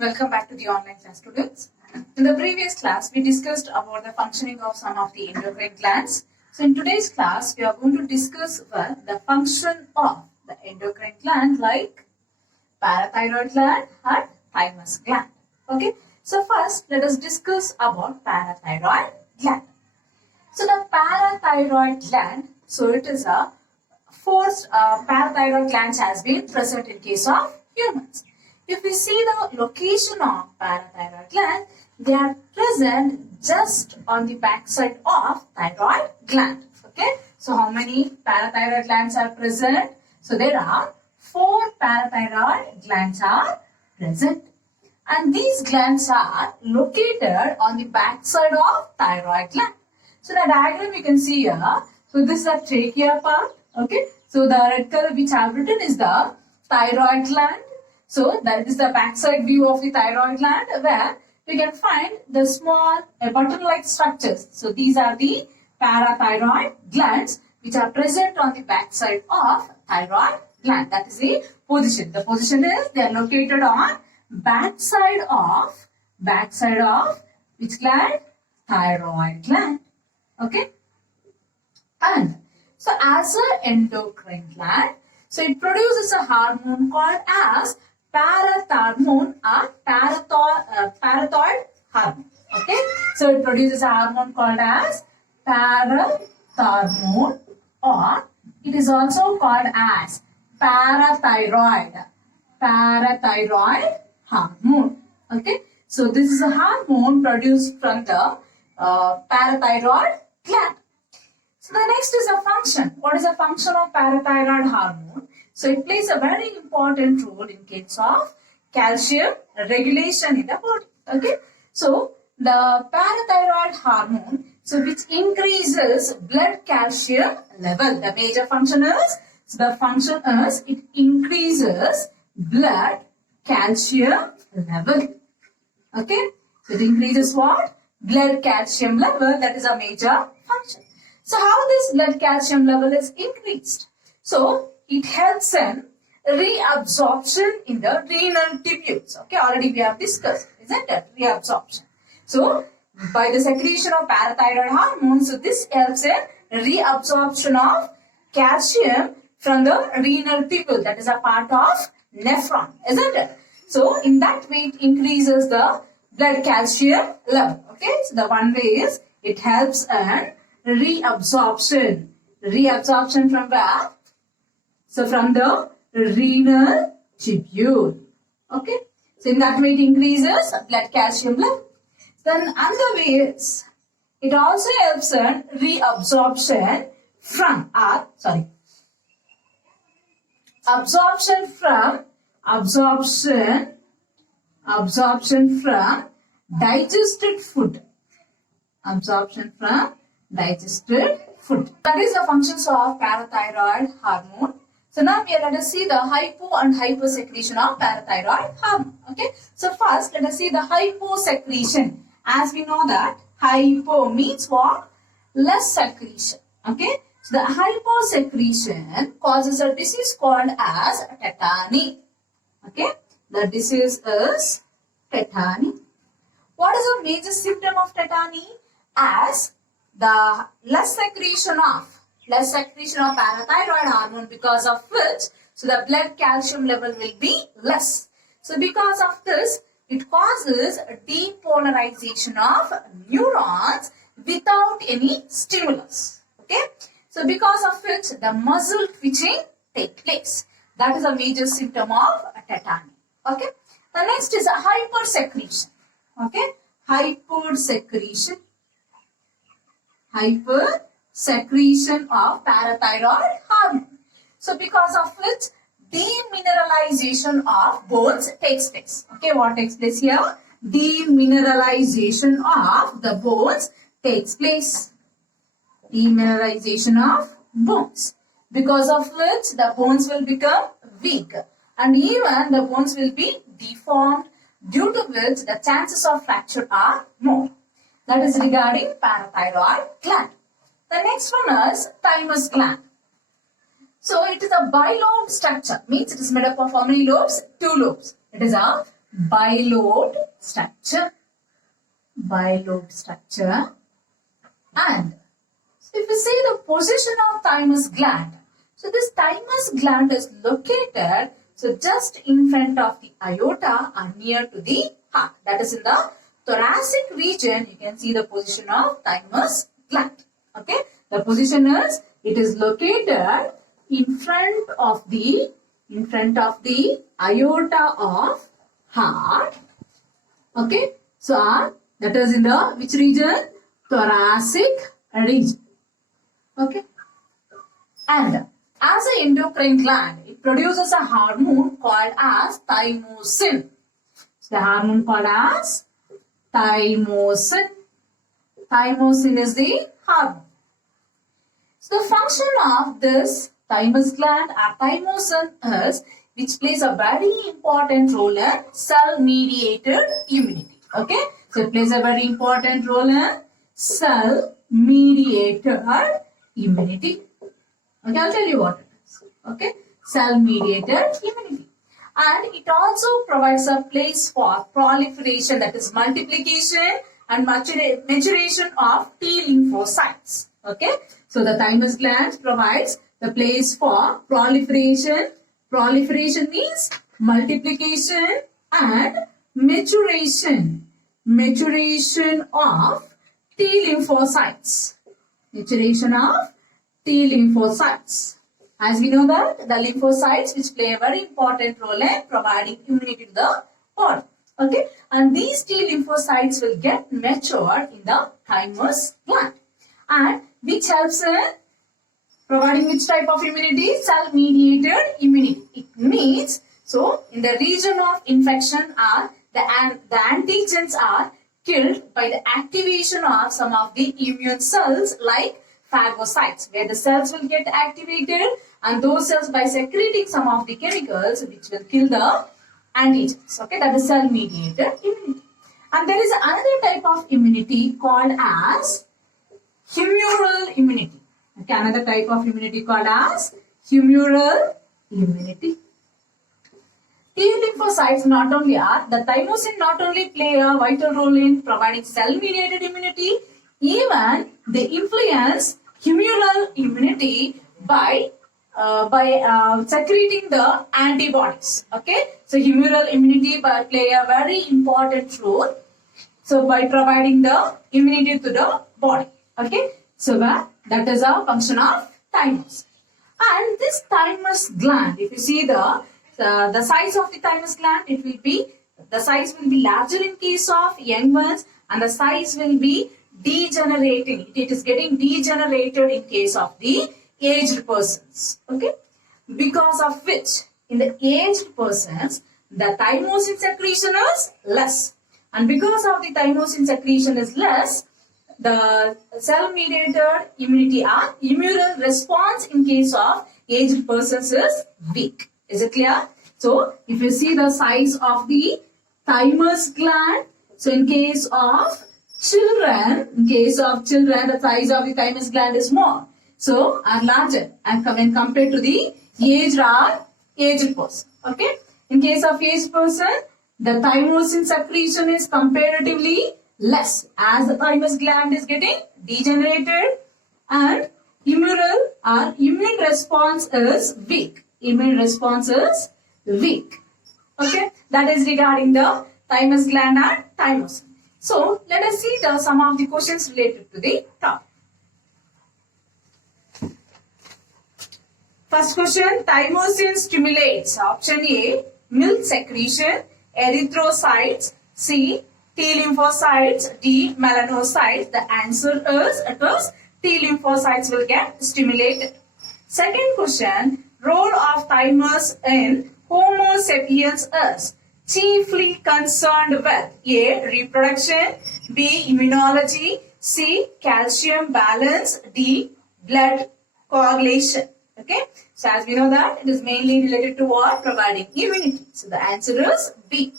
Welcome back to the online class, students. In the previous class, we discussed about the functioning of some of the endocrine glands. So in today's class, we are going to discuss the function of the endocrine gland like parathyroid gland and thymus gland. Okay. So first, let us discuss about parathyroid gland. So the parathyroid gland, so it is a forced parathyroid glands has been present in case of humans. If we see the location of parathyroid gland, they are present just on the backside of thyroid gland. Okay. So how many parathyroid glands are present? So there are 4 parathyroid glands are present. And these glands are located on the backside of thyroid gland. So the diagram you can see here. So this is the trachea part. Okay. So the red color which I have written is the thyroid gland. So that is the backside view of the thyroid gland where you can find the small button-like structures. So these are the parathyroid glands which are present on the backside of thyroid gland. That is the position. The position is they are located on backside of which gland? Thyroid gland. Okay. And so as an endocrine gland, so it produces a hormone called as parathyroid hormone. Okay. So it produces a hormone called as parathyroid, or it is also called as parathyroid hormone. Okay. So this is a hormone produced from the parathyroid gland. So the next is a function. What is the function of parathyroid hormone? So it plays a very important role in case of calcium regulation in the body. Okay. So the parathyroid hormone, so which increases blood calcium level. The major function is, so the function is it increases blood calcium level. Okay. So it increases what? Blood calcium level. That is a major function. So how this blood calcium level is increased? So it helps in reabsorption in the renal tubules. Okay, already we have discussed, isn't it? Reabsorption. So by the secretion of parathyroid hormone, so this helps in reabsorption of calcium from the renal tubule. That is a part of nephron, isn't it? So in that way, it increases the blood calcium level. Okay, so the one way is it helps in reabsorption. Reabsorption from where? So from the renal tubule. Okay. So in that way it increases blood calcium level. Then another way is it also helps in reabsorption from absorption from digested food. Absorption from digested food. That is the functions of parathyroid hormone. So now let us see the hypo and hypersecretion of parathyroid hormone. Okay. So first let us see the hyposecretion. As we know that hypo means what? Less secretion. Okay. So the hyposecretion causes a disease called as tetany. Okay. The disease is tetany. What is the major symptom of tetany? As the less secretion of parathyroid hormone, because of which so the blood calcium level will be less. So because of this, it causes depolarization of neurons without any stimulus. Okay. So because of which the muscle twitching takes place. That is a major symptom of tetany. Okay. The next is a hypersecretion. Okay. Hypersecretion of parathyroid hormone. So because of which demineralization of bones takes place. Okay, what takes place here? Demineralization of the bones takes place. Demineralization of bones. Because of which the bones will become weak and even the bones will be deformed, due to which the chances of fracture are more. That is regarding parathyroid gland. The next one is thymus gland. So it is a bilobe structure, means it is made up of how many lobes? 2 lobes. It is a bilobed structure. Bilobed structure. And if you see the position of thymus gland, so this thymus gland is located just in front of the aorta and near to the heart. That is in the thoracic region. You can see the position of thymus gland. Okay, the position is, it is located in front of the aorta of heart. Okay, so that is in the which region? Thoracic region. Okay, and as an endocrine gland, it produces a hormone called as thymosin. So the hormone called as thymosin. Thymosin is the hormone. So the function of this thymus gland or thymosin is, which plays a very important role in cell-mediated immunity. Okay, so it plays a very important role in cell-mediated immunity. Okay, I'll tell you what it is. Okay, cell-mediated immunity. And it also provides a place for proliferation, that is multiplication and maturation of T lymphocytes. Okay, so the thymus gland provides the place for proliferation. Proliferation means multiplication and maturation. Maturation of T lymphocytes. Maturation of T lymphocytes. As we know that the lymphocytes, which play a very important role in providing immunity to the body. Okay, and these T lymphocytes will get matured in the thymus gland, and which helps in providing which type of immunity? Cell-mediated immunity. It means, so in the region of infection the antigens are killed by the activation of some of the immune cells like phagocytes, where the cells will get activated, and those cells by secreting some of the chemicals which will kill the antigens. Okay, that is cell-mediated immunity. And there is another type of immunity called as humoral immunity. Okay, another type of immunity called as humoral immunity. T lymphocytes the thymosin not only play a vital role in providing cell-mediated immunity, even they influence humoral immunity by secreting the antibodies. Okay, so humoral immunity play a very important role. So by providing the immunity to the body. Okay, so that is a function of thymus. And this thymus gland, if you see the size of the thymus gland, the size will be larger in case of young ones, and the size will be degenerating. It is getting degenerated in case of the aged persons. Okay, because of which in the aged persons the thymosin secretion is less, and because of the thymosin secretion is less, the cell-mediated immunity or immune response in case of aged persons is weak. Is it clear? So, if you see the size of the thymus gland, so in case of children, the size of the thymus gland is more. So, are larger and when compared to the aged person. Okay. In case of aged person, the thymosin secretion is comparatively less as the thymus gland is getting degenerated, and immune response is weak. Immune response is weak. Okay, that is regarding the thymus gland and thymosin. So let us see some of the questions related to the topic. First question, thymosin stimulates option A, milk secretion, erythrocytes, C, T lymphocytes, D, melanocytes. The answer is, it is T lymphocytes will get stimulated. Second question, role of thymus in Homo sapiens is chiefly concerned with A, reproduction, B, immunology, C, calcium balance, D, blood coagulation. Okay, so as we know that it is mainly related to what? Providing immunity. So the answer is B.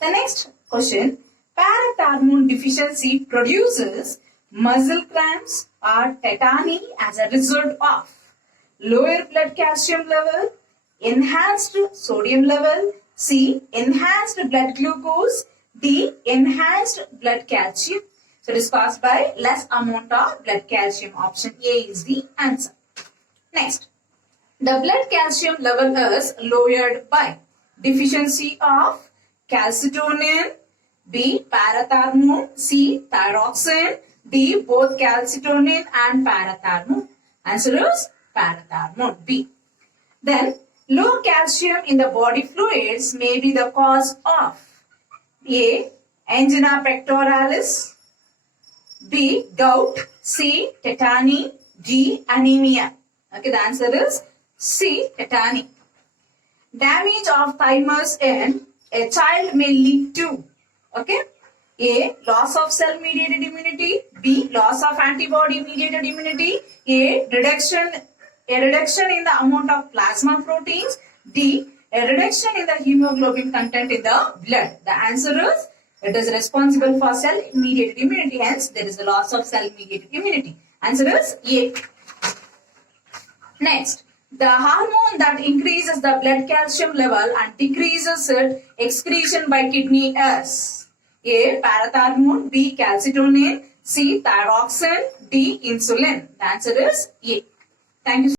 The next question, parathyroid deficiency produces muscle cramps or tetany as a result of lower blood calcium level, enhanced sodium level, C. Enhanced blood glucose. D. Enhanced blood calcium. So it is caused by less amount of blood calcium. Option A is the answer. Next, the blood calcium level is lowered by deficiency of calcitonin, B. Parathyroid, C. Thyroxine, D. Both calcitonin and parathyroid. Answer is parathyroid, B. Then, low calcium in the body fluids may be the cause of A. Angina pectoralis, B. Gout, C. Tetany, D. Anemia. Okay, the answer is C. Tetany. Damage of thymus in a child may lead to, okay, A. Loss of cell-mediated immunity, B. Loss of antibody-mediated immunity, A. Reduction in the amount of plasma proteins, D. A reduction in the hemoglobin content in the blood. The answer is it is responsible for cell-mediated immunity, hence there is a loss of cell-mediated immunity. Answer is A. Next, the hormone that increases the blood calcium level and decreases its excretion by kidney is A. Parathyroid, B. Calcitonin, C. Thyroxine, D. Insulin. The answer is A. Thank you.